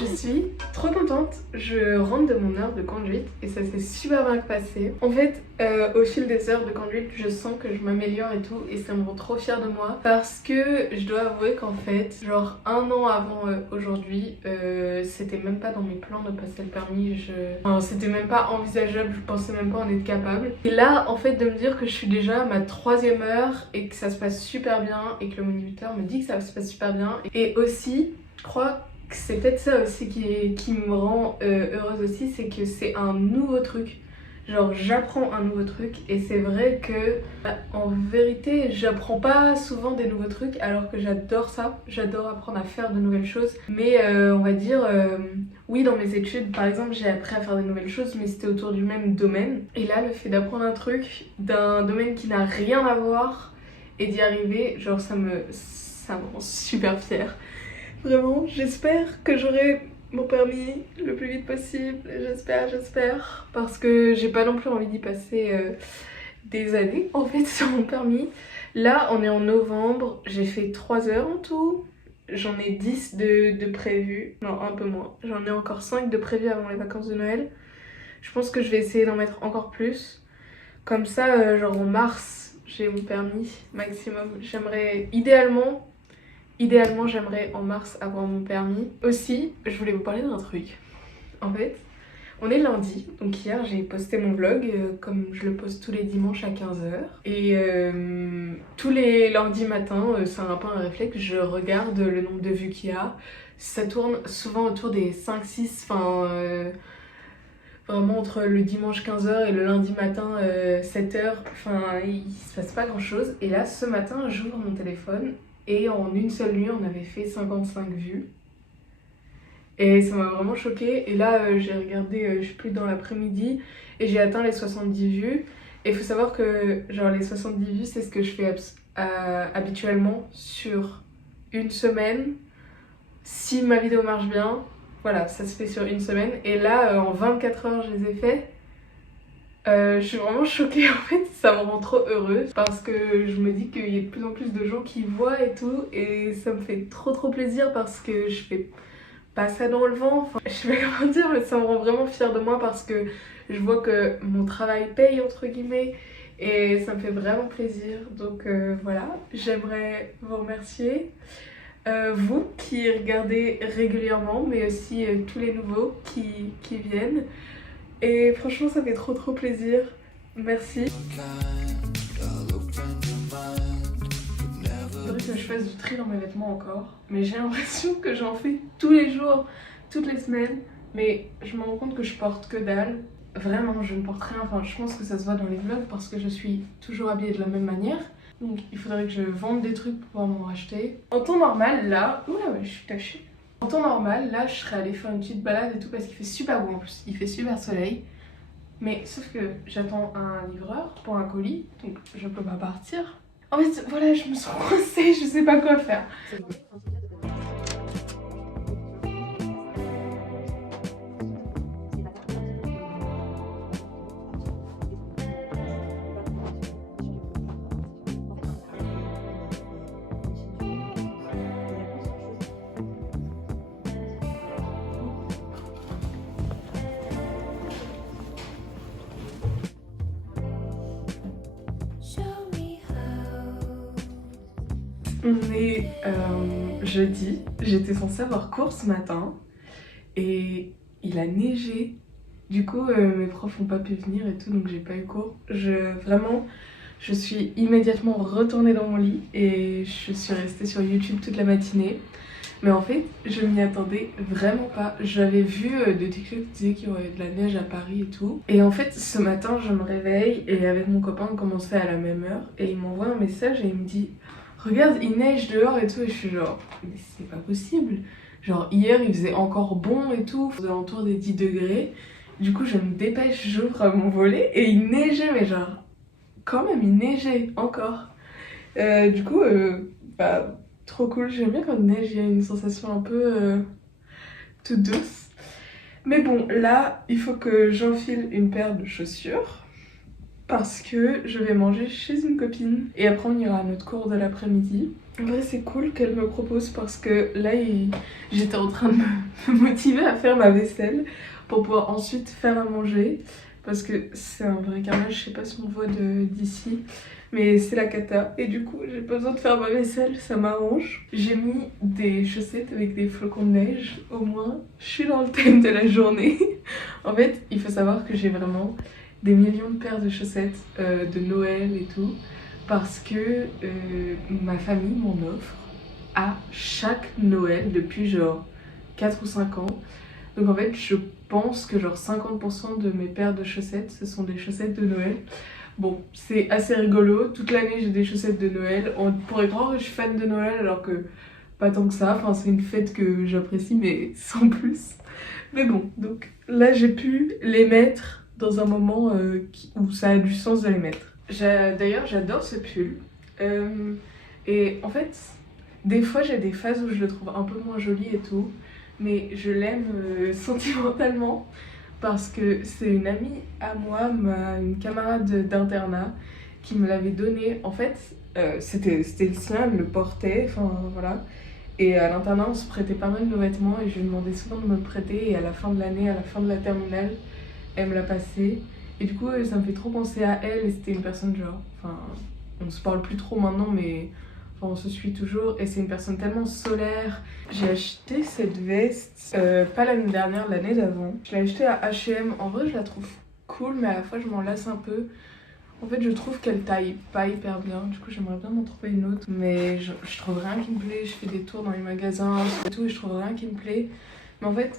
Je suis trop contente, je rentre de mon heure de conduite et ça s'est super bien passé. En fait, au fil des heures de conduite, je sens que je m'améliore et tout et ça me rend trop fière de moi parce que je dois avouer qu'en fait, genre 1 an avant aujourd'hui, c'était même pas dans mes plans de passer le permis, enfin, c'était même pas envisageable, je pensais même pas en être capable. Et là, en fait, de me dire que je suis déjà à ma 3e heure et que ça se passe super bien et que le moniteur me dit que ça se passe super bien et aussi, je crois que c'est peut-être ça aussi qui me rend heureuse aussi, c'est que c'est un nouveau truc. Genre j'apprends un nouveau truc et c'est vrai que en vérité j'apprends pas souvent des nouveaux trucs alors que j'adore ça, j'adore apprendre à faire de nouvelles choses. Mais on va dire oui, dans mes études par exemple j'ai appris à faire de nouvelles choses mais c'était autour du même domaine. Et là le fait d'apprendre un truc d'un domaine qui n'a rien à voir et d'y arriver, genre ça me rend super fière. Vraiment, j'espère que j'aurai mon permis le plus vite possible. J'espère. Parce que j'ai pas non plus envie d'y passer des années en fait sur mon permis. Là, on est en novembre, j'ai fait 3 heures en tout. J'en ai 10 de prévus. Non, un peu moins. J'en ai encore 5 de prévus avant les vacances de Noël. Je pense que je vais essayer d'en mettre encore plus. Comme ça, genre en mars, j'ai mon permis maximum. J'aimerais Idéalement, j'aimerais en mars avoir mon permis. Aussi, je voulais vous parler d'un truc. En fait, on est lundi, donc hier j'ai posté mon vlog comme je le poste tous les dimanches à 15h. Et tous les lundis matins, c'est un peu un réflexe, je regarde le nombre de vues qu'il y a. Ça tourne souvent autour des 5-6, enfin vraiment entre le dimanche 15h et le lundi matin 7h, enfin il se passe pas grand chose. Et là ce matin j'ouvre mon téléphone et en une seule nuit on avait fait 55 vues. Et ça m'a vraiment choquée. Et là j'ai regardé, je sais plus, dans l'après-midi et j'ai atteint les 70 vues. Et il faut savoir que genre les 70 vues c'est ce que je fais habituellement sur une semaine. Si ma vidéo marche bien, voilà, ça se fait sur une semaine. Et là, en 24 heures, je les ai fait. Je suis vraiment choquée en fait, ça me rend trop heureuse parce que je me dis qu'il y a de plus en plus de gens qui voient et tout. Et ça me fait trop plaisir parce que je fais pas ça dans le vent. Enfin, je sais pas comment dire, mais ça me rend vraiment fière de moi parce que je vois que mon travail paye entre guillemets. Et ça me fait vraiment plaisir. Donc voilà, j'aimerais vous remercier. Vous qui regardez régulièrement, mais aussi tous les nouveaux qui viennent. Et franchement, ça fait trop plaisir. Merci. Il faudrait que je fasse du tri dans mes vêtements encore. Mais j'ai l'impression que j'en fais tous les jours, toutes les semaines. Mais je me rends compte que je porte que dalle. Vraiment, je ne porte rien. Enfin, je pense que ça se voit dans les vlogs parce que je suis toujours habillée de la même manière. Donc il faudrait que je vende des trucs pour pouvoir m'en racheter. En temps normal, là... Oula, ouais, je suis tachée. En temps normal, là, je serais allée faire une petite balade et tout parce qu'il fait super beau en plus. Il fait super soleil. Mais sauf que j'attends un livreur pour un colis, donc je peux pas partir. En fait, voilà, je me suis coincée, je sais pas quoi faire. On est jeudi, j'étais censée avoir cours ce matin et il a neigé. Du coup mes profs n'ont pas pu venir et tout, donc j'ai pas eu cours. Vraiment, je suis immédiatement retournée dans mon lit et je suis restée sur YouTube toute la matinée. Mais en fait, je m'y attendais vraiment pas. J'avais vu de TikTok qui disaient qu'il y aurait de la neige à Paris et tout. Et en fait, ce matin, je me réveille et avec mon copain, on commençait à la même heure. Et il m'envoie un message et il me dit: regarde, il neige dehors et tout. Et je suis genre, mais c'est pas possible. Genre, hier, il faisait encore bon et tout, aux alentours des 10 degrés. Du coup, je me dépêche, j'ouvre mon volet et il neigeait, mais genre, quand même, il neigeait encore. Du coup, bah, trop cool. J'aime bien quand il neige, il y a une sensation un peu toute douce. Mais bon, là, il faut que j'enfile une paire de chaussures. parce que je vais manger chez une copine et après on ira à notre cours de l'après-midi. En vrai c'est cool qu'elle me propose parce que là j'étais en train de me motiver à faire ma vaisselle pour pouvoir ensuite faire à manger parce que c'est un vrai carnage, je sais pas si on voit d'ici mais c'est la cata et du coup j'ai pas besoin de faire ma vaisselle, ça m'arrange. J'ai mis des chaussettes avec des flocons de neige, au moins je suis dans le thème de la journée. En fait il faut savoir que j'ai vraiment des millions de paires de chaussettes de Noël et tout parce que ma famille m'en offre à chaque Noël depuis genre 4 ou 5 ans. Donc en fait je pense que genre 50% de mes paires de chaussettes ce sont des chaussettes de Noël. Bon, c'est assez rigolo, toute l'année j'ai des chaussettes de Noël. On pourrait croire que je suis fan de Noël alors que pas tant que ça, enfin c'est une fête que j'apprécie mais sans plus. Mais bon, donc là j'ai pu les mettre dans un moment où ça a du sens de les mettre. D'ailleurs j'adore ce pull. Et en fait, des fois j'ai des phases où je le trouve un peu moins joli et tout. Mais je l'aime sentimentalement. Parce que c'est une amie à moi, une camarade d'internat, qui me l'avait donné. En fait, c'était le sien, elle le portait, enfin voilà. Et à l'internat, on se prêtait pas mal de vêtements et je lui demandais souvent de me le prêter. Et à la fin de l'année, à la fin de la terminale, elle me l'a passé. Et du coup, ça me fait trop penser à elle et c'était une personne genre... Enfin, on se parle plus trop maintenant, mais... Enfin, on se suit toujours et c'est une personne tellement solaire. J'ai acheté cette veste, pas l'année dernière, l'année d'avant. Je l'ai achetée à H&M. En vrai, je la trouve cool, mais à la fois, je m'en lasse un peu. En fait, je trouve qu'elle taille pas hyper bien. Du coup, j'aimerais bien m'en trouver une autre. Mais je trouve rien qui me plaît. Je fais des tours dans les magasins et tout et je trouve rien qui me plaît. Mais en fait,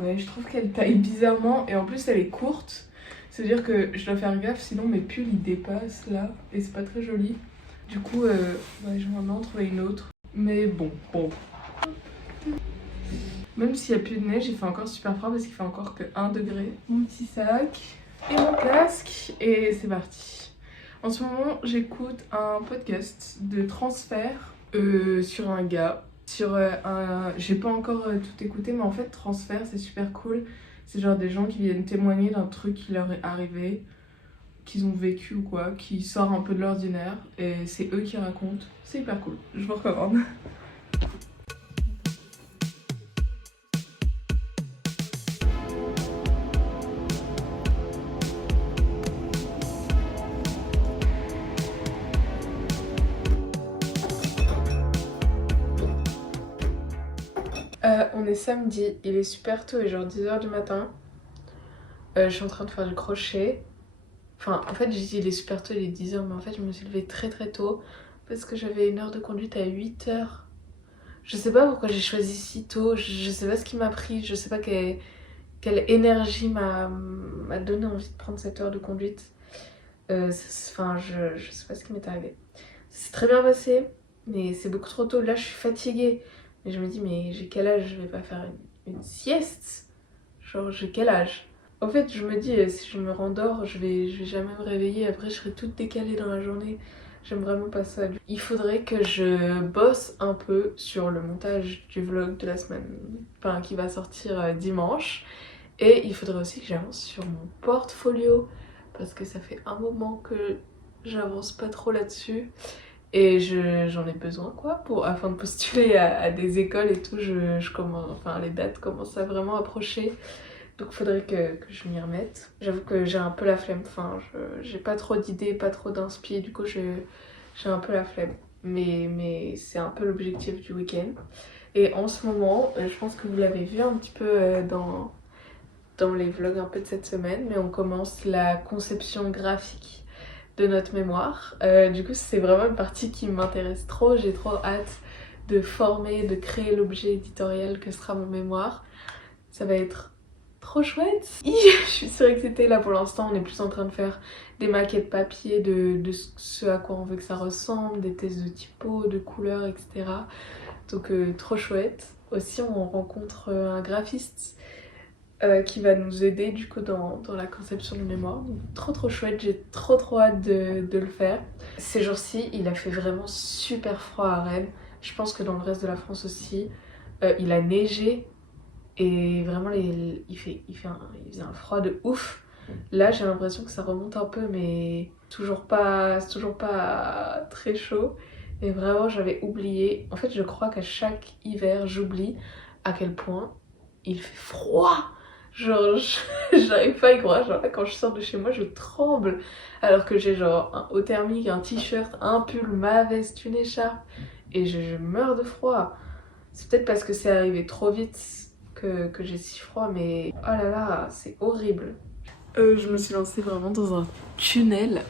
ouais, je trouve qu'elle taille bizarrement et en plus, elle est courte. C'est-à-dire que je dois faire gaffe, sinon mes pulls ils dépassent là et c'est pas très joli. Du coup, ouais, j'aimerais bien en trouver une autre. Mais bon. Même s'il n'y a plus de neige, il fait encore super froid parce qu'il fait encore que 1 degré. Mon petit sac et mon casque et c'est parti. En ce moment, j'écoute un podcast de transfert sur un gars. J'ai pas encore tout écouté, mais en fait, transfert, c'est super cool. C'est genre des gens qui viennent témoigner d'un truc qui leur est arrivé, qu'ils ont vécu ou quoi, qui sort un peu de l'ordinaire et c'est eux qui racontent. C'est hyper cool, je vous recommande. On est samedi, il est super tôt et genre 10 h du matin. Je suis en train de faire du crochet. Enfin, en fait, j'ai dit il est super tôt, il est 10 h, mais en fait, je me suis levée très très tôt parce que j'avais une heure de conduite à 8 h. Je sais pas pourquoi j'ai choisi si tôt, je sais pas ce qui m'a pris, je sais pas quelle énergie m'a donné envie de prendre cette heure de conduite. Enfin, je sais pas ce qui m'est arrivé. C'est très bien passé, mais c'est beaucoup trop tôt. Là, je suis fatiguée. Mais je me dis, mais j'ai quel âge? Je vais pas faire une sieste? Genre, j'ai quel âge? En fait, je me dis, si je me rendors, je vais jamais me réveiller. Après, je serai toute décalée dans la journée. J'aime vraiment pas ça. Il faudrait que je bosse un peu sur le montage du vlog de la semaine, enfin, qui va sortir dimanche. Et il faudrait aussi que j'avance sur mon portfolio parce que ça fait un moment que j'avance pas trop là-dessus. Et j'en ai besoin quoi afin de postuler à des écoles et tout. Je commence, enfin les dates commencent à vraiment approcher. Donc faudrait que je m'y remette. J'avoue que j'ai un peu la flemme. Enfin, j'ai pas trop d'idées, pas trop d'inspi. Du coup j'ai un peu la flemme. Mais c'est un peu l'objectif du week-end. Et en ce moment, je pense que vous l'avez vu un petit peu dans les vlogs un peu de cette semaine. Mais on commence la conception graphique de notre mémoire. Du coup c'est vraiment une partie qui m'intéresse trop, j'ai trop hâte de former, de créer l'objet éditorial que sera mon mémoire. Ça va être trop chouette. Je suis surexcitée là pour l'instant, on est plus en train de faire des maquettes papier de ce à quoi on veut que ça ressemble, des tests de typo, de couleurs, etc. Donc trop chouette. Aussi on rencontre un graphiste qui va nous aider du coup dans la conception du mémoire. Donc, trop chouette, j'ai trop hâte de le faire. Ces jours-ci, il a fait vraiment super froid à Rennes. Je pense que dans le reste de la France aussi. Il a neigé et vraiment il faisait un froid de ouf. Là j'ai l'impression que ça remonte un peu mais c'est toujours pas très chaud. Et vraiment j'avais oublié, en fait je crois qu'à chaque hiver j'oublie à quel point il fait froid. Genre j'arrive pas à y croire, genre là quand je sors de chez moi je tremble. Alors que j'ai genre un haut thermique, un t-shirt, un pull, ma veste, une écharpe. Et je meurs de froid. C'est peut-être parce que c'est arrivé trop vite que j'ai si froid, mais oh là là, c'est horrible. Je me suis lancée vraiment dans un tunnel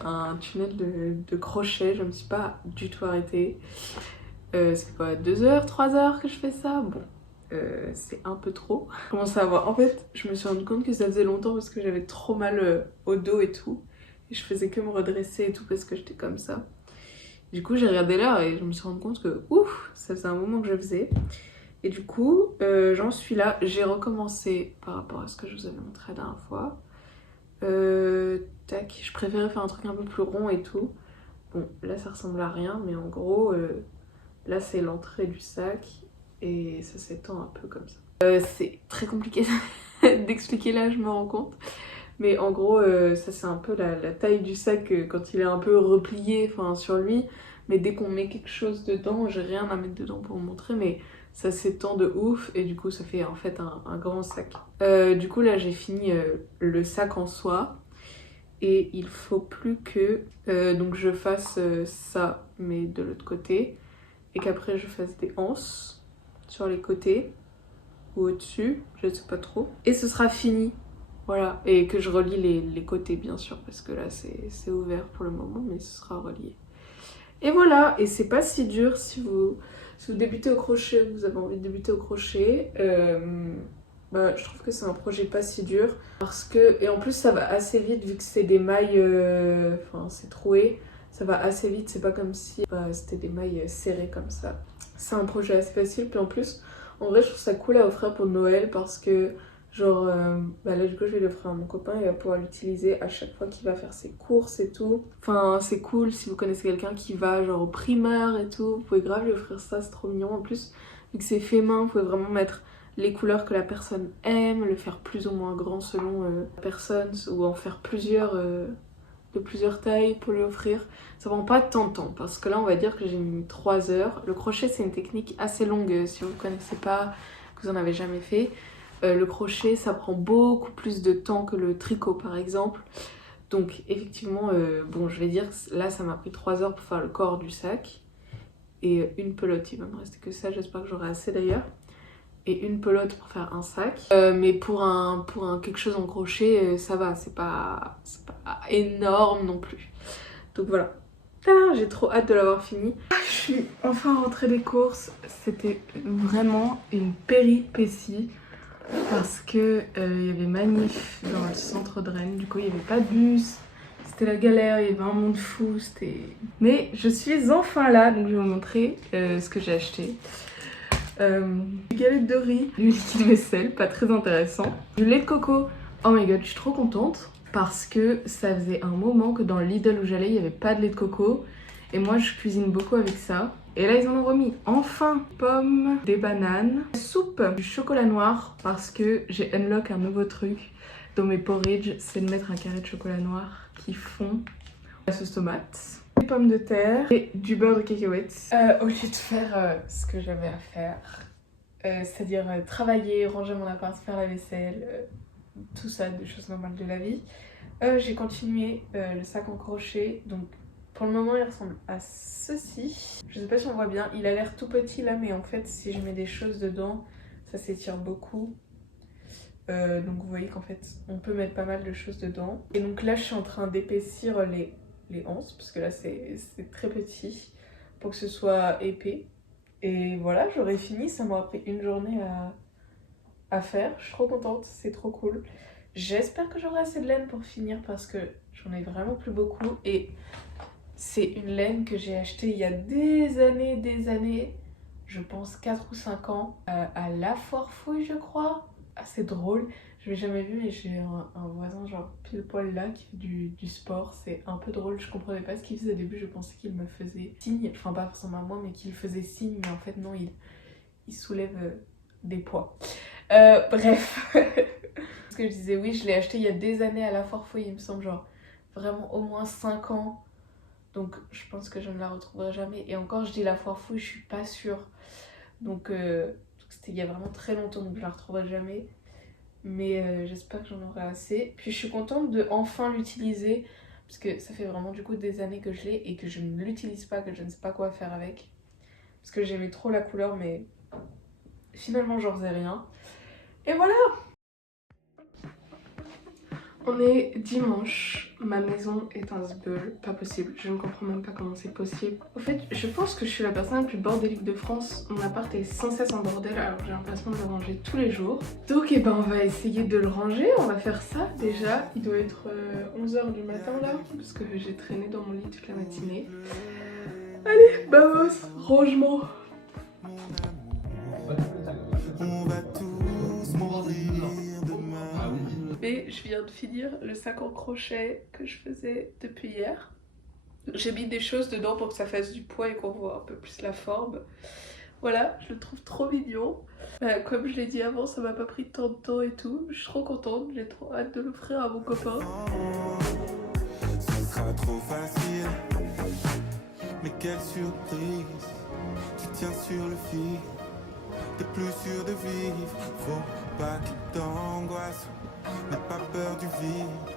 de crochet. Je me suis pas du tout arrêtée. Ça fait quoi, 2 heures, 3 heures que je fais ça? Bon, c'est un peu trop. Je commence à avoir... En fait, je me suis rendu compte que ça faisait longtemps parce que j'avais trop mal au dos et tout. Et je faisais que me redresser et tout parce que j'étais comme ça. Du coup, j'ai regardé l'heure et je me suis rendu compte que ouf, ça faisait un moment que je faisais. Et du coup, j'en suis là. J'ai recommencé par rapport à ce que je vous avais montré la dernière fois. Tac, je préférais faire un truc un peu plus rond et tout. Bon, là ça ressemble à rien, mais en gros, là c'est l'entrée du sac et ça s'étend un peu comme ça. C'est très compliqué d'expliquer là, je me rends compte. Mais en gros, ça c'est un peu la taille du sac quand il est un peu replié sur lui. Mais dès qu'on met quelque chose dedans, j'ai rien à mettre dedans pour vous montrer, mais ça s'étend de ouf et du coup ça fait en fait un grand sac. Du coup là j'ai fini le sac en soie et il faut plus que donc je fasse ça mais de l'autre côté et qu'après je fasse des anses sur les côtés ou au-dessus, je sais pas trop. Et ce sera fini. Voilà, et que je relie les côtés bien sûr, parce que là c'est ouvert pour le moment, mais ce sera relié. Et voilà, et c'est pas si dur si vous débutez au crochet, vous avez envie de débuter au crochet. Je trouve que c'est un projet pas si dur, parce que, et en plus ça va assez vite vu que c'est des mailles, c'est troué, ça va assez vite, c'est pas comme si c'était des mailles serrées comme ça. C'est un projet assez facile, puis en plus, en vrai je trouve ça cool à offrir pour Noël parce que genre, là du coup je vais l'offrir à mon copain, il va pouvoir l'utiliser à chaque fois qu'il va faire ses courses et tout. Enfin c'est cool si vous connaissez quelqu'un qui va genre au primeur et tout, vous pouvez grave lui offrir ça, c'est trop mignon. En plus, vu que c'est fait main, vous pouvez vraiment mettre les couleurs que la personne aime, le faire plus ou moins grand selon la personne, ou en faire plusieurs de plusieurs tailles pour lui offrir. Ça prend pas tant de temps parce que là on va dire que j'ai mis 3 heures. Le crochet c'est une technique assez longue si vous ne connaissez pas, que vous en avez jamais fait. Le crochet ça prend beaucoup plus de temps que le tricot par exemple. Donc effectivement, bon je vais dire que là ça m'a pris 3 heures pour faire le corps du sac. Et une pelote, il va me rester que ça, j'espère que j'aurai assez d'ailleurs. Et une pelote pour faire un sac. Mais pour quelque chose en crochet, ça va, c'est pas énorme non plus. Donc voilà. J'ai trop hâte de l'avoir fini. Je suis enfin rentrée des courses. C'était vraiment une péripétie parce que il y avait manif dans le centre de Rennes. Du coup, il n'y avait pas de bus. C'était la galère, il y avait un monde fou. Mais je suis enfin là, donc je vais vous montrer ce que j'ai acheté. Des galettes de riz, du liquide vaisselle, pas très intéressant. Du lait de coco, oh my god, je suis trop contente parce que ça faisait un moment que dans le Lidl où j'allais, il n'y avait pas de lait de coco. Et moi, je cuisine beaucoup avec ça. Et là, ils en ont remis. Enfin, pommes, des bananes, soupe, du chocolat noir parce que j'ai unlock un nouveau truc dans mes porridge, c'est de mettre un carré de chocolat noir qui fond la sauce tomate. Des pommes de terre et du beurre de cacahuètes. Au lieu de faire ce que j'avais à faire, c'est-à-dire travailler, ranger mon appart, faire la vaisselle, tout ça, des choses normales de la vie, j'ai continué le sac en crochet. Donc pour le moment il ressemble à ceci. Je sais pas si on voit bien, il a l'air tout petit là, mais en fait si je mets des choses dedans ça s'étire beaucoup. Donc vous voyez qu'en fait on peut mettre pas mal de choses dedans. Et donc là je suis en train d'épaissir les anses parce que là c'est très petit pour que ce soit épais. Et voilà, j'aurais fini, ça m'aura pris une journée à faire. Je suis trop contente, c'est trop cool. J'espère que j'aurai assez de laine pour finir parce que j'en ai vraiment plus beaucoup. Et c'est une laine que j'ai achetée il y a des années, je pense 4 ou 5 ans, à La Foire Fouille je crois. Assez drôle, je l'ai jamais vu mais j'ai un voisin genre pile poil là qui fait du sport, c'est un peu drôle, je comprenais pas ce qu'il faisait au début, je pensais qu'il me faisait signe, enfin pas forcément à moi mais qu'il faisait signe, mais en fait non, il soulève des poids. Bref, Ce que je disais, oui, je l'ai acheté il y a des années à la Foire Fouille, il me semble, genre vraiment au moins 5 ans. Donc je pense que je ne la retrouverai jamais. Et encore, je dis la Foire Fouille, je suis pas sûre. Donc c'était il y a vraiment très longtemps, donc je la retrouverai jamais. Mais j'espère que j'en aurai assez. Puis je suis contente de enfin l'utiliser, parce que ça fait vraiment du coup des années que je l'ai et que je ne l'utilise pas, que je ne sais pas quoi faire avec. Parce que j'aimais trop la couleur, mais finalement j'en faisais rien. Et voilà! On est dimanche, ma maison est un zbeul, pas possible, je ne comprends même pas comment c'est possible. Au fait, je pense que je suis la personne la plus bordélique de France, mon appart est sans cesse en bordel alors j'ai l'impression de le ranger tous les jours. Donc eh ben on va essayer de le ranger, on va faire ça déjà. Il doit être 11h du matin là, parce que j'ai traîné dans mon lit toute la matinée. Allez, vamos, rangement. On va tous mourir demain. Et je viens de finir le sac en crochet que je faisais depuis hier. J'ai mis des choses dedans pour que ça fasse du poids et qu'on voit un peu plus la forme. Voilà, je le trouve trop mignon. Comme je l'ai dit avant, ça m'a pas pris tant de temps et tout. Je suis trop contente, j'ai trop hâte de l'offrir à mon copain. Ce sera trop facile, mais quelle surprise. Tu tiens sur le fil, t'es plus sûr de vivre. Faut pas qu'il t'angoisse, n'aie pas peur du vide.